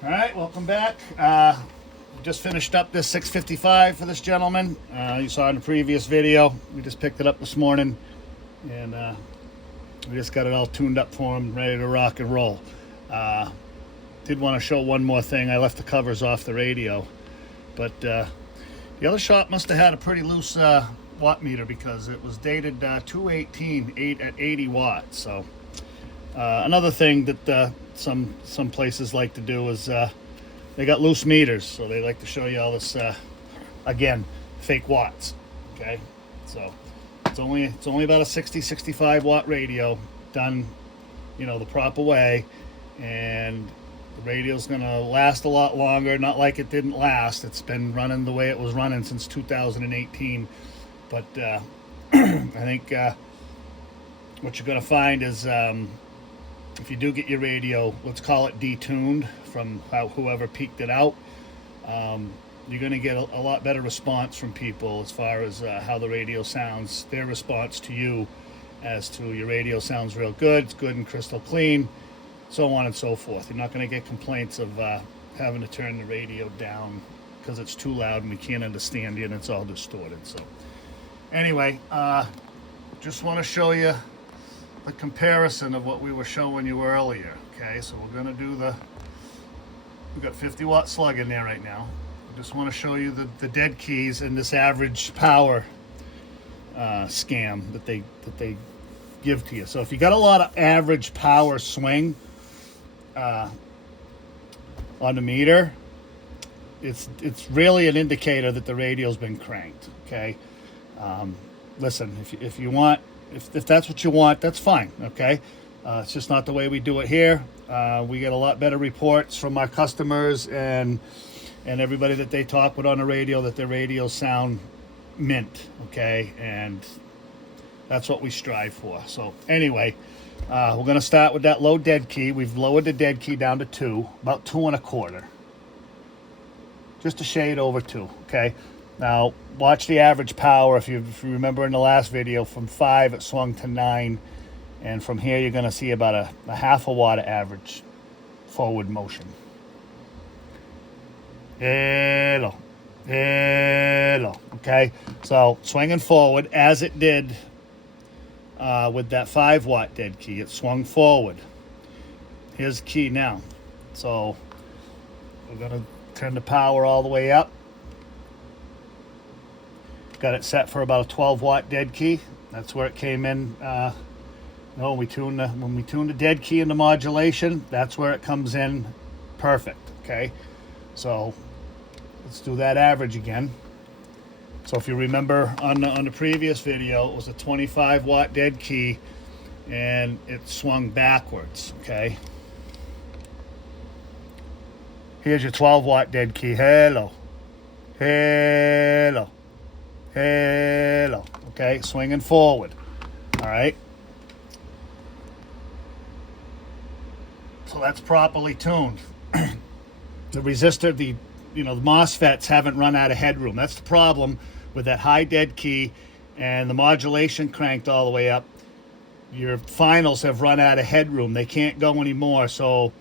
All right, welcome back. Just finished up this 655 for this gentleman. You saw in the previous video. We just picked it up this morning, and we just got it all tuned up for him, ready to rock and roll. Did want to show one more thing. I left the covers off the radio, but the other shop must have had a pretty loose watt meter because it was dated 218 at 80 watts. So another thing that some places like to do is they got loose meters, so they like to show you all this again, fake watts. Okay, so it's only about a 65 watt radio done, the proper way, and the radio's gonna last a lot longer. Not like it didn't last. It's been running the way it was running since 2018. But I think what you're gonna find is if you do get your radio, let's call it detuned from whoever peaked it out, you're going to get a lot better response from people as far as how the radio sounds, their response to you as to your radio sounds real good, it's good and crystal clean, so on and so forth. You're not going to get complaints of having to turn the radio down because it's too loud and we can't understand you and it's all distorted. So anyway, just want to show you the comparison of what we were showing you earlier. Okay, so we're going to do we've got 50 watt slug in there right now. I just want to show you the dead keys and this average power scam that they give to you. So if you got a lot of average power swing on the meter, it's really an indicator that the radio's been cranked. Okay, listen, if you want, if that's what you want, that's fine. Okay, it's just not the way we do it here. We get a lot better reports from our customers and everybody that they talk with on the radio that their radios sound mint. Okay, and that's what we strive for. So anyway, we're going to start with that low dead key. We've lowered the dead key down to 2, about 2 1/4, just a shade over 2. Okay. Now, watch the average power. If you remember in the last video, from 5 it swung to 9. And from here, you're going to see about a half a watt of average forward motion. Hello. Okay? So, swinging forward, as it did with that 5 watt dead key. It swung forward. Here's the key now. So, we're going to turn the power all the way up. Got it set for about a 12 watt dead key. That's where it came in. When we tune the dead key into modulation, that's where it comes in perfect. Okay, so let's do that average again. So if you remember on the previous video, it was a 25 watt dead key, and it swung backwards. Okay. Here's your 12 watt dead key. Hello. Okay, swinging forward. All right. So that's properly tuned. The resistor, the MOSFETs haven't run out of headroom. That's the problem with that high dead key and the modulation cranked all the way up. Your finals have run out of headroom. They can't go anymore. So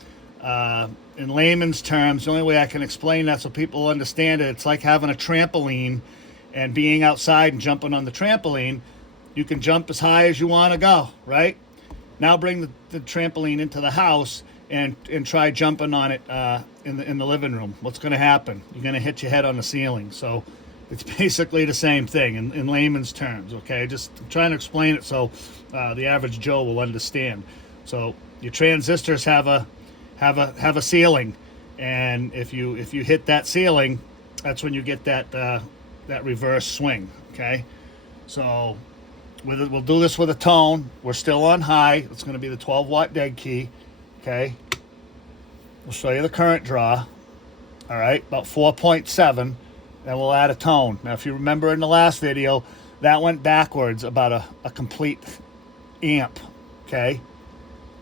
in layman's terms, the only way I can explain that so people understand it, it's like having a trampoline and being outside and jumping on the trampoline. You can jump as high as you want to go, right? Now bring the trampoline into the house and try jumping on it in the living room. What's going to happen? You're going to hit your head on the ceiling. So it's basically the same thing in layman's terms. Okay, just trying to explain it so the average Joe will understand. So your transistors have a ceiling, and if you hit that ceiling, that's when you get that reverse swing. Okay, so we'll do this with a tone. We're still on high. It's going to be the 12 watt dead key. Okay, we'll show you the current draw. All right, about 4.7. Then we'll add a tone. Now, if you remember in the last video, that went backwards about a complete amp. Okay,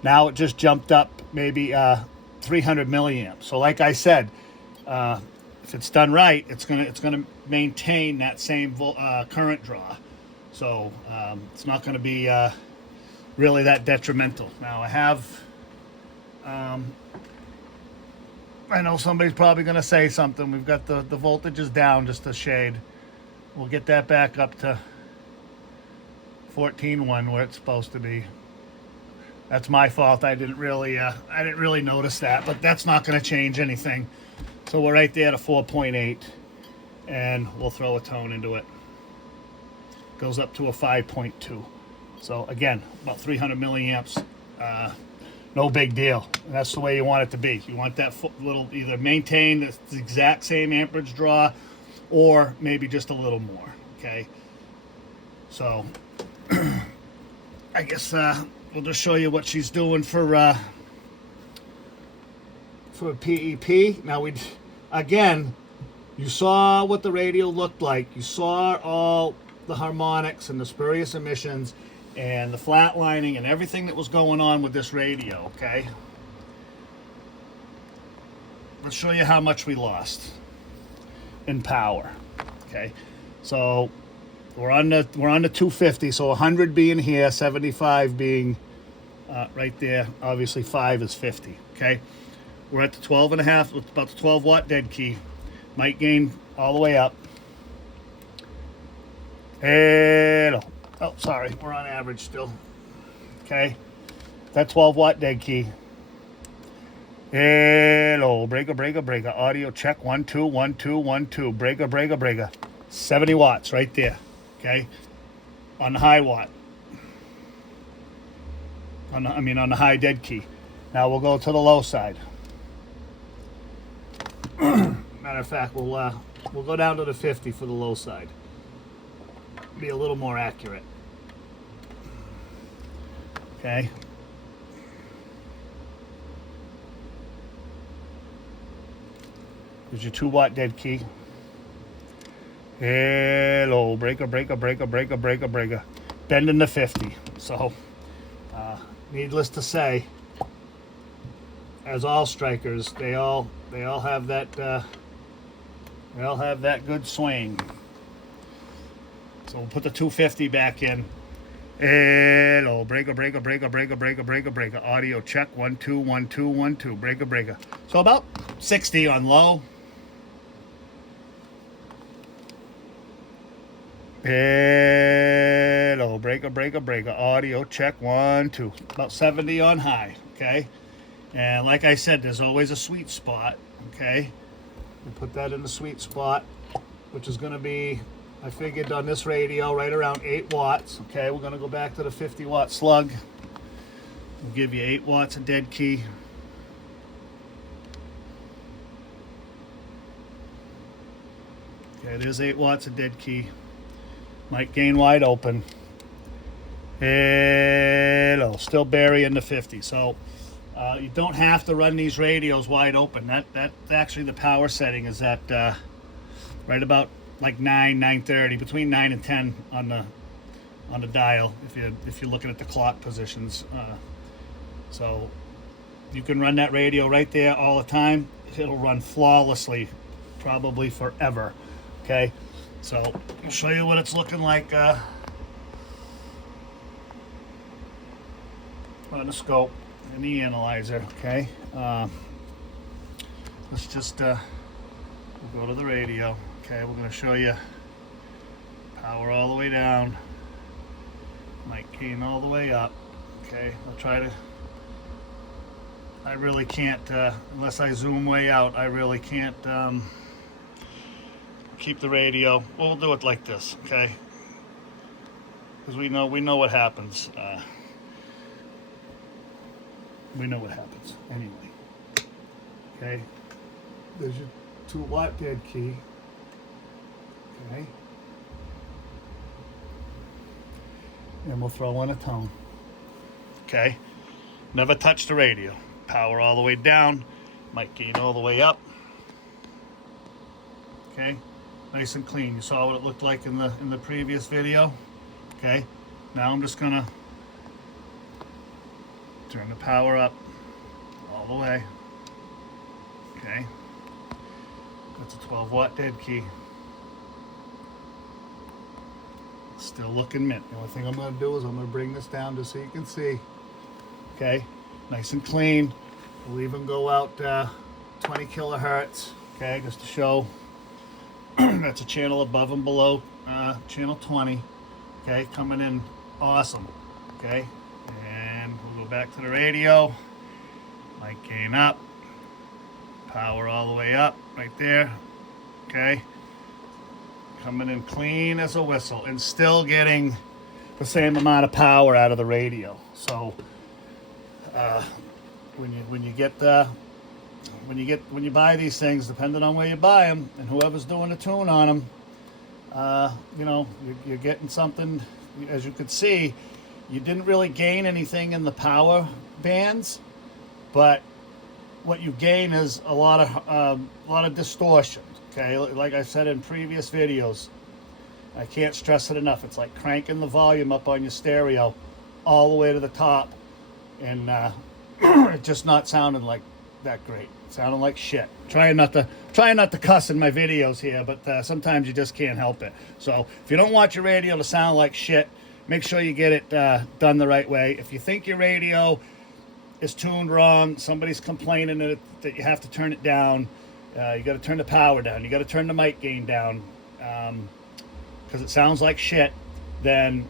now it just jumped up maybe 300 milliamps. So like I said, if it's done right, it's gonna maintain that same current draw. So it's not going to be really that detrimental. Now I have I know somebody's probably going to say something. We've got the voltage is down just a shade. We'll get that back up to 14.1 where it's supposed to be. That's my fault. I didn't really notice that, but that's not going to change anything. So we're right there to 4.8, and we'll throw a tone into it. Goes up to a 5.2. So again, about 300 milliamps. No big deal. And that's the way you want it to be. You want that little, either maintain the exact same amperage draw, or maybe just a little more. Okay. So I guess we'll just show you what she's doing for PEP. Now again, you saw what the radio looked like. You saw all the harmonics and the spurious emissions and the flatlining and everything that was going on with this radio, okay? Let's show you how much we lost in power, okay? So we're on the 250, so 100 being here, 75 being right there. Obviously 5 is 50, okay? We're at the 12.5, with about the 12 watt dead key. Might gain all the way up. Hello. Oh, sorry, we're on average still. Okay, that 12 watt dead key. Hello, breaker. Audio check 1 2 1 2 1 2. Breaker. 70 watts right there. Okay, on the high watt. On the high dead key. Now we'll go to the low side. Matter of fact, we'll go down to the 50 for the low side. Be a little more accurate. Okay. There's your 2 watt dead key. Hello, breaker. Bending to 50. So, needless to say, as all Strykers, they all have that good swing. So we'll put the 250 back in. Hello, breaker. Audio check 1 2 1 2 1 2. Breaker. So about 60 on low. Hello, breaker. Audio check 1 2. About 70 on high. Okay, and like I said, there's always a sweet spot. Okay, we put that in the sweet spot, which is going to be, I figured on this radio, right around 8 watts. Okay, we're going to go back to the 50 watt slug. We'll give you 8 watts of dead key. Okay, there's 8 watts of dead key. Might gain wide open. Hello, still burying the 50. So you don't have to run these radios wide open. That's actually the power setting is at right about like 9:30, between 9 and 10 on the dial if you're looking at the clock positions. So you can run that radio right there all the time. It'll run flawlessly, probably forever. Okay, so I'll show you what it's looking like on the scope and the analyzer. Okay, let's just we'll go to the radio. Okay, we're going to show you power all the way down, might gain all the way up. Okay, I'll try to, I really can't, unless I zoom way out, I really can't keep the radio. We'll do it like this, okay? Because we know what happens. We know what happens anyway. Okay, there's your 2 watt dead key. Okay, and we'll throw in a tone. Okay, never touch the radio. Power all the way down, might gain all the way up. Okay, nice and clean. You saw what it looked like in the previous video. Okay, now I'm just gonna turn the power up all the way. Okay, that's a 12 watt dead key. Still looking mint. The only thing I'm going to do is I'm going to bring this down just so you can see. Okay, nice and clean. We'll even go out to 20 kilohertz. Okay, just to show that's a channel above and below channel 20. Okay, coming in awesome. Okay, and we'll go back to the radio. Mic gain up, power all the way up right there. Okay, coming in clean as a whistle and still getting the same amount of power out of the radio. So when you buy these things, depending on where you buy them and whoever's doing the tune on them, you know, you're getting something. As you could see, you didn't really gain anything in the power bands, but what you gain is a lot of distortion. Okay, like I said in previous videos, I can't stress it enough. It's like cranking the volume up on your stereo all the way to the top, and it just not sounding like that great. It sounded like shit. Trying not to cuss in my videos here, but sometimes you just can't help it. So if you don't want your radio to sound like shit, make sure you get it done the right way. If you think your radio is tuned wrong, somebody's complaining that you have to turn it down, you got to turn the power down, you got to turn the mic gain down, because it sounds like shit, then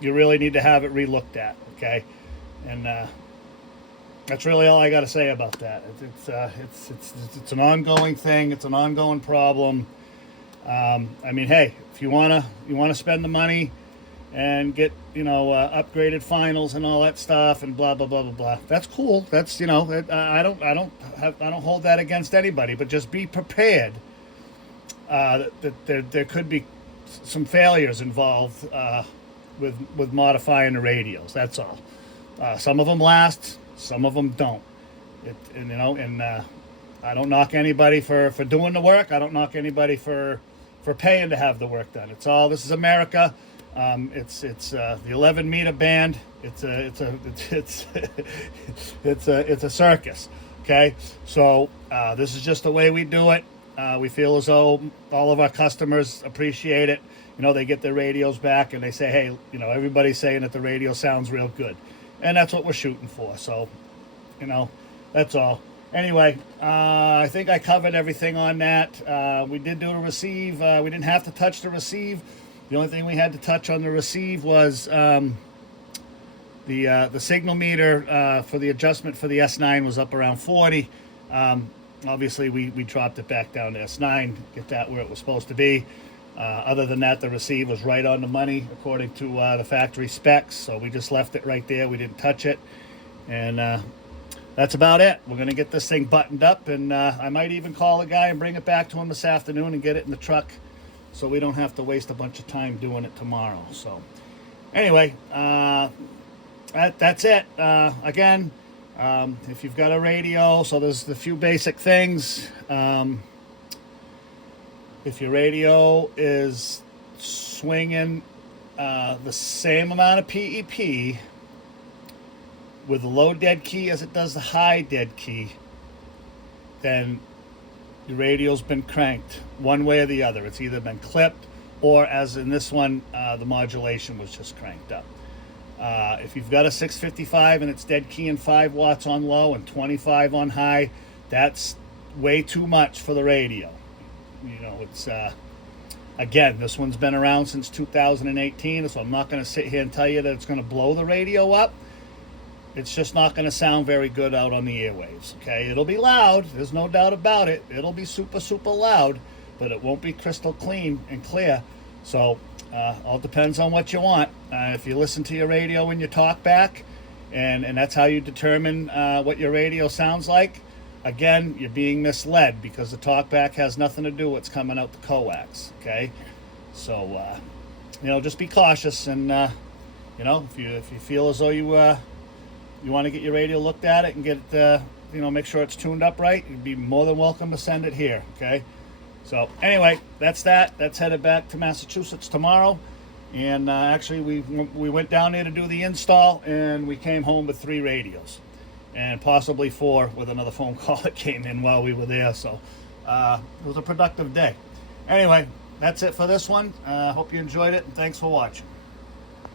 you really need to have it re-looked at. Okay, and that's really all I got to say about that. It's an ongoing thing. It's an ongoing problem. I mean, hey, if you wanna spend the money and get, you know, upgraded finals and all that stuff and blah blah blah blah blah, that's cool. That's, you know, I don't hold that against anybody. But just be prepared that there could be some failures involved with modifying the radios. That's all. Some of them last, some of them don't. I don't knock anybody for doing the work. I don't knock anybody for paying to have the work done. This is America. It's the 11 meter band. It's a circus. Okay, so this is just the way we do it. We feel as though all of our customers appreciate it. You know, they get their radios back and they say, hey, you know, everybody's saying that the radio sounds real good, and that's what we're shooting for. So, you know, that's all. Anyway, I think I covered everything on that. We did do a receive. We didn't have to touch the receive. The only thing we had to touch on the receive was the signal meter for the adjustment for the S9 was up around 40. Obviously, we dropped it back down to S9, get that where it was supposed to be. Other than that, the receive was right on the money according to the factory specs. So we just left it right there. We didn't touch it. And that's about it. We're going to get this thing buttoned up, and I might even call a guy and bring it back to him this afternoon and get it in the truck so we don't have to waste a bunch of time doing it tomorrow. So anyway, that's it. Again, if you've got a radio, so there's a few basic things. If your radio is swinging the same amount of PEP with the low dead key as it does the high dead key, then the radio's been cranked one way or the other. It's either been clipped, or as in this one, the modulation was just cranked up. If you've got a 655 and it's dead key and 5 watts on low and 25 on high, that's way too much for the radio. You know, it's again, this one's been around since 2018, so I'm not going to sit here and tell you that it's going to blow the radio up. It's just not going to sound very good out on the airwaves. Okay, it'll be loud, there's no doubt about it. It'll be super loud, but it won't be crystal clean and clear. So all depends on what you want. If you listen to your radio and you talk back, and that's how you determine what your radio sounds like, again, you're being misled, because the talkback has nothing to do with what's coming out the coax. Okay, so you know, just be cautious, and you know, if you feel as though you want to get your radio looked at it and get it, you know, make sure it's tuned up right, you'd be more than welcome to send it here. Okay, so anyway, that's that. That's headed back to Massachusetts tomorrow, and actually we went down there to do the install, and we came home with 3 radios. And possibly 4 with another phone call that came in while we were there. So it was a productive day. Anyway, that's it for this one. Hope you enjoyed it, and thanks for watching.